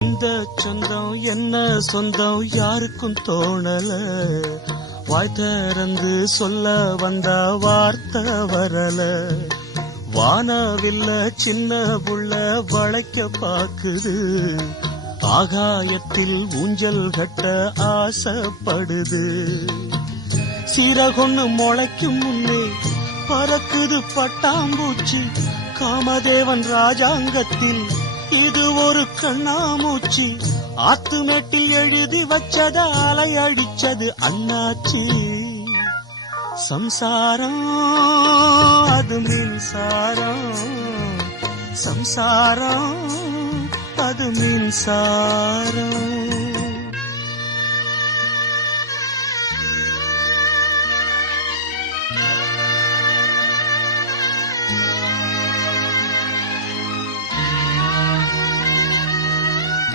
இந்த சொந்தம் என்ன சொந்தம் யாருக்கும் தோணல, வாய் திறந்து சொல்ல வந்த வார்த்தை வரல. வானவில்ல சின்ன புள்ள வளைக்க பாக்குது, ஆகாயத்தில் ஊஞ்சல் கட்ட ஆசைப்படுது. சீரகொன்னு முளைக்கும் முன்னே பறக்குது பட்டாம்பூச்சி, காமதேவன் ராஜாங்கத்தில் இது ஒரு கண்ணாமூச்சி. ஆத்துமேட்டில் எழுதி வச்சத அலை அடிச்சது அண்ணாச்சி. சம்சாரம் அது மின்சாரம், சம்சாரம் அது மின்சாரம்.